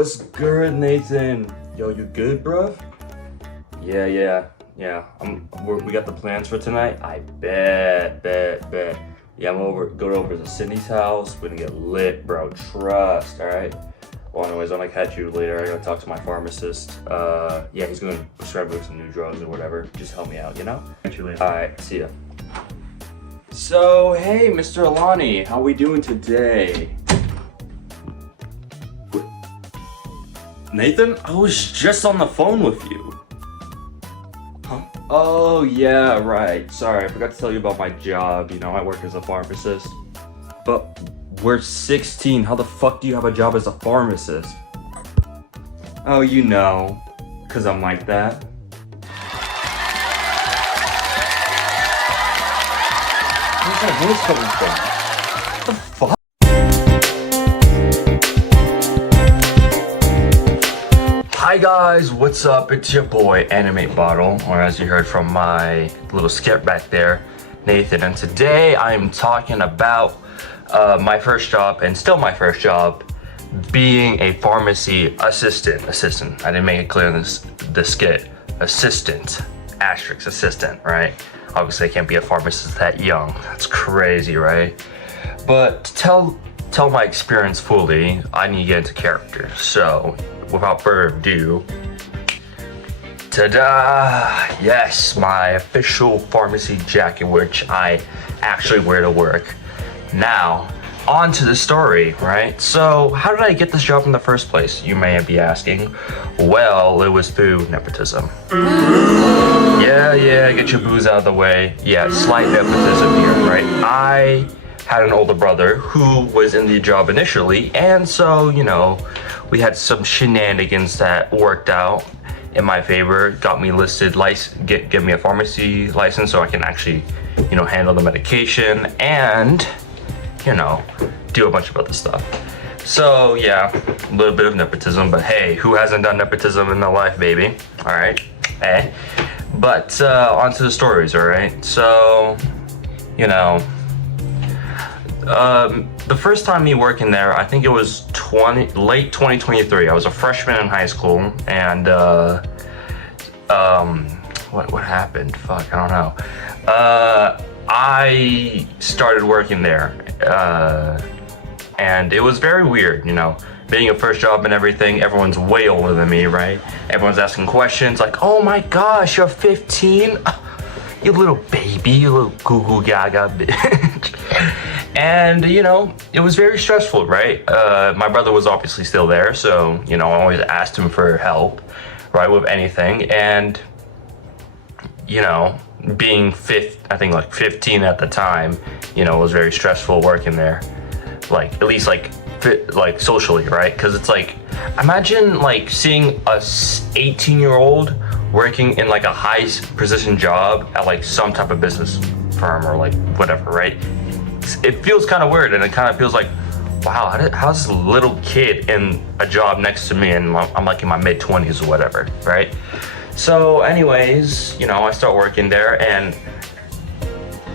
What's good, Nathan? Yo, you good, bruh? Yeah. We got the plans for tonight. I bet. Yeah, go over to Sydney's house. We're gonna get lit, bro. Trust, all right? Well, anyways, I'm gonna catch you later. I gotta talk to my pharmacist. Yeah, he's gonna prescribe me some new drugs or whatever. Just help me out, you know? Catch you later. All right, see ya. So, hey, Mr. Alani, how we doing today? Nathan, I was just on the phone with you. Huh? Oh, yeah, right. Sorry, I forgot to tell you about my job. You know, I work as a pharmacist. But we're 16. How the fuck do you have a job as a pharmacist? Oh, you know, 'cause I'm like that. Where's that voice coming from? What the fuck? Hi guys, what's up? It's your boy Animate-bottle, or as you heard from my little skit back there, Nathan. And today I'm talking about my first job, and still my first job, being a pharmacy assistant. I didn't make it clear in the skit. Assistant, asterisk assistant, right? Obviously I can't be a pharmacist that young. That's crazy, right? But to tell my experience fully, I need to get into character. So without further ado, ta-da! Yes, my official pharmacy jacket, which I actually wear to work. Now, on to the story, right? So, how did I get this job in the first place? You may be asking. Well, it was through nepotism. Yeah, get your booze out of the way. Yeah, slight nepotism here, right? I had an older brother who was in the job initially, and so, you know, we had some shenanigans that worked out in my favor, got me listed, get me a pharmacy license so I can actually, you know, handle the medication and, you know, do a bunch of other stuff. So yeah, a little bit of nepotism, but hey, who hasn't done nepotism in their life, baby? All right, eh? But on to the stories, all right? So, you know, the first time me working there, I think it was late 2023. I was a freshman in high school, and what happened? Fuck, I don't know. I started working there, and it was very weird, you know, being a first job and everything. Everyone's way older than me, right? Everyone's asking questions like, "Oh my gosh, you're 15? You little baby, you little goo-goo gaga bitch." And, you know, it was very stressful, right? My brother was obviously still there, so, you know, I always asked him for help, right, with anything. And, you know, being I think like 15 at the time, you know, it was very stressful working there. Like, at least like socially, right? Because it's like, imagine like seeing a 18-year-old working in like a high position job at like some type of business firm or like whatever, right? It feels kind of weird, and it kind of feels like, wow, how's this little kid in a job next to me, and I'm like in my mid-20s or whatever, right? So anyways, you know, I start working there, and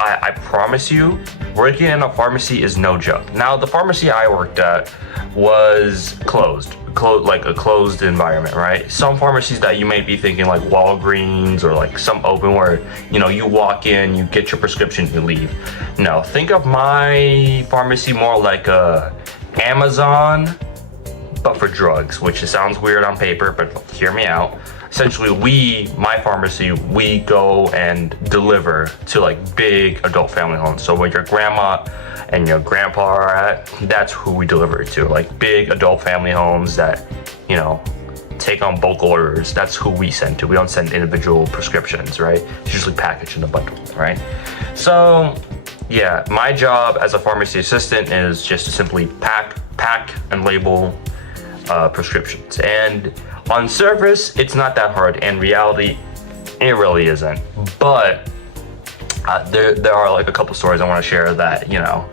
I promise you, working in a pharmacy is no joke. Now, the pharmacy I worked at was closed, like a closed environment, right? Some pharmacies that you may be thinking like Walgreens or like some open where, you know, you walk in, you get your prescription, you leave. No, think of my pharmacy more like a Amazon, but for drugs, which sounds weird on paper, but hear me out. Essentially, my pharmacy, we go and deliver to like big adult family homes. So where your grandma and your grandpa are at, that's who we deliver it to. Like big adult family homes that, you know, take on bulk orders. That's who we send to. We don't send individual prescriptions, right? It's usually packaged in a bundle, right? So yeah, my job as a pharmacy assistant is just to simply pack and label prescriptions. And on surface, it's not that hard. In reality, it really isn't. But there are like a couple stories I want to share that, you know,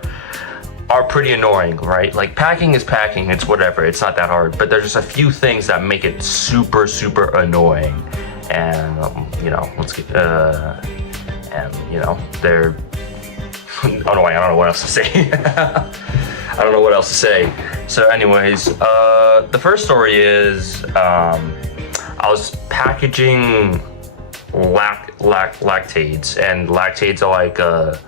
are pretty annoying, right? Like packing is packing, it's whatever, it's not that hard. But there's just a few things that make it super annoying. And you know, and you know, they're I don't know what else to say. I don't know what else to say. So anyways, the first story is I was packaging lactates, and lactates are like a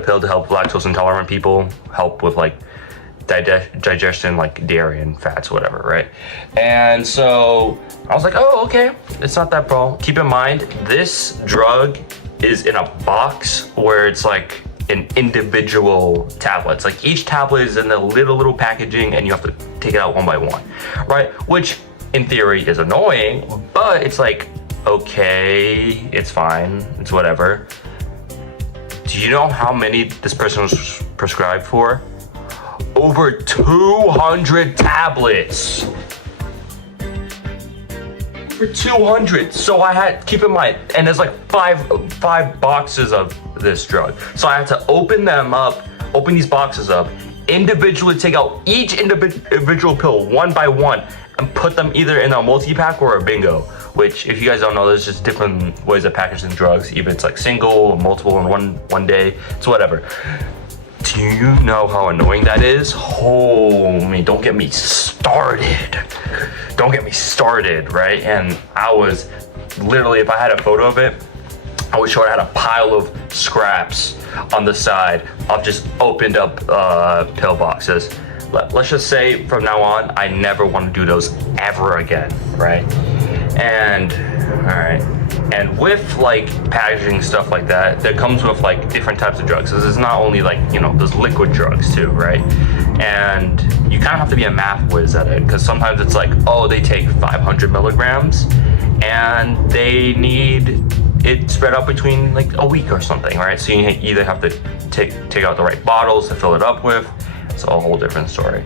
pill to help lactose intolerant people, help with like digestion, like dairy and fats, whatever, right? And so I was like, oh, okay, it's not that problem. Keep in mind, this drug is in a box where it's like an individual tablets. Like each tablet is in a little packaging, and you have to take it out one by one, right? Which in theory is annoying, but it's like, okay, it's fine, it's whatever. Do you know how many this person was prescribed for? Over 200 tablets. For 200. So I had, keep in mind, and there's like five boxes of this drug. So I had to open these boxes up, individually take out each individual pill one by one, and put them either in a multi-pack or a bingo. Which, if you guys don't know, there's just different ways of packaging drugs. Even it's like single or multiple in one day. It's whatever. Do you know how annoying that is? Homie, don't get me started. Don't get me started, right? And I was literally, if I had a photo of it, I would show it. I had a pile of scraps on the side of just opened up pill boxes. Let's just say from now on, I never want to do those ever again, right? And all right. And with like packaging stuff like that, that comes with like different types of drugs. So it's not only like, you know, there's liquid drugs too, right? And you kind of have to be a math whiz at it, because sometimes it's like, oh, they take 500 milligrams and they need it spread out between like a week or something, right? So you either have to take out the right bottles to fill it up with. It's a whole different story.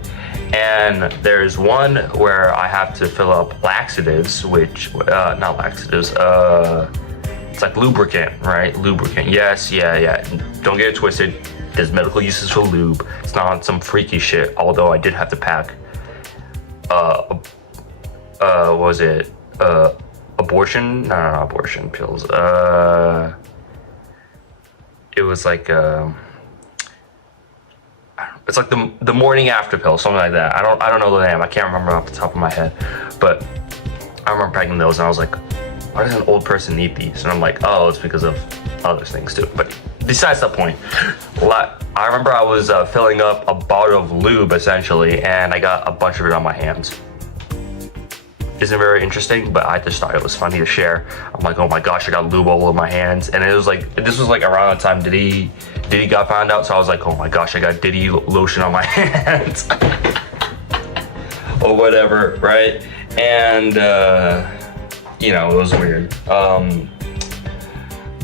And there's one where I have to fill up laxatives, which, not laxatives, it's like lubricant, right? Lubricant, yes, yeah. Don't get it twisted. There's medical uses for lube. It's not some freaky shit, although I did have to pack, what was it? Abortion? No, not abortion pills. It was like, it's like the morning after pill, something like that. I don't know the name. I can't remember off the top of my head, but I remember packing those, and I was like, why does an old person need these? And I'm like, oh, it's because of other things too. But besides that point, I remember I was filling up a bottle of lube essentially, and I got a bunch of it on my hands. Isn't very interesting, but I just thought it was funny to share. I'm like, oh my gosh, I got lube all over my hands. And it was like, this was like around the time Diddy got found out, so I was like, oh my gosh, I got Diddy lotion on my hands. Or whatever, right? And you know, it was weird.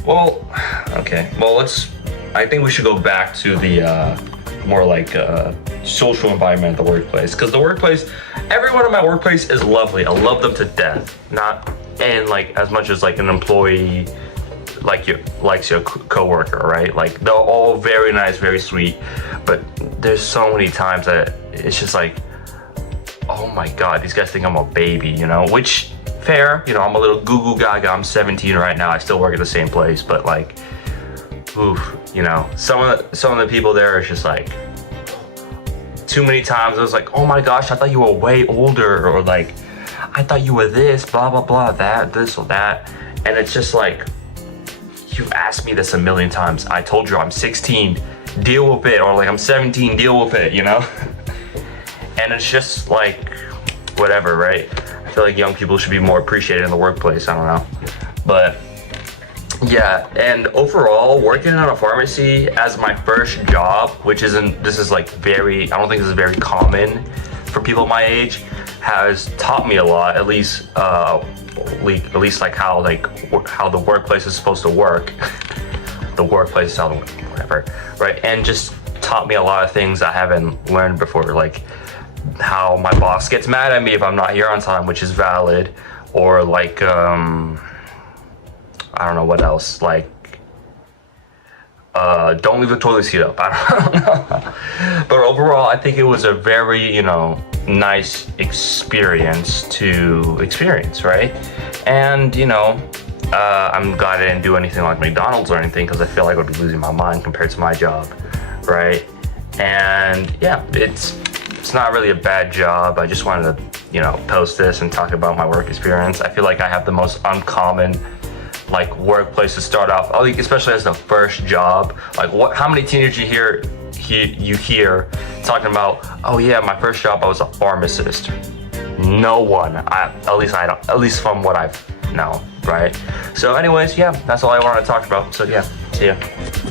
Well, okay, well, I think we should go back to the more like social environment at the workplace, because the workplace, everyone in my workplace is lovely. I love them to death. Not and like as much as like an employee likes your coworker, right? Like they're all very nice, very sweet, but there's so many times that it's just like, oh my god, these guys think I'm a baby, you know? Which fair, you know, I'm a little goo goo gaga. I'm 17 right now. I still work at the same place, but like, oof, you know, some of the people there is just like, too many times I was like, oh my gosh, I thought you were way older, or like, I thought you were this, blah blah blah, that, this or that. And it's just like, you've asked me this a million times. I told you I'm 16, deal with it. Or like, I'm 17, deal with it, you know? And it's just like, whatever, right? I feel like young people should be more appreciated in the workplace. I don't know. But yeah, and overall, working in a pharmacy as my first job, which this is like very, I don't think this is very common for people my age, has taught me a lot, at least like how the workplace is supposed to work. The workplace is how whatever, right? And just taught me a lot of things I haven't learned before, like how my boss gets mad at me if I'm not here on time, which is valid, or like I don't know what else, like don't leave the toilet seat up. I don't know. But overall, I think it was a very, you know, nice experience to experience, right? And you know, I'm glad I didn't do anything like McDonald's or anything, because I feel like I would be losing my mind compared to my job, right? And yeah, it's not really a bad job. I just wanted to, you know, post this and talk about my work experience. I feel like I have the most uncommon like workplace to start off, especially as the first job. Like how many teenagers you hear talking about, oh yeah, my first job I was a pharmacist? No one. At least from what I've known, right? So anyways, yeah, that's all I wanted to talk about. So yeah, see ya.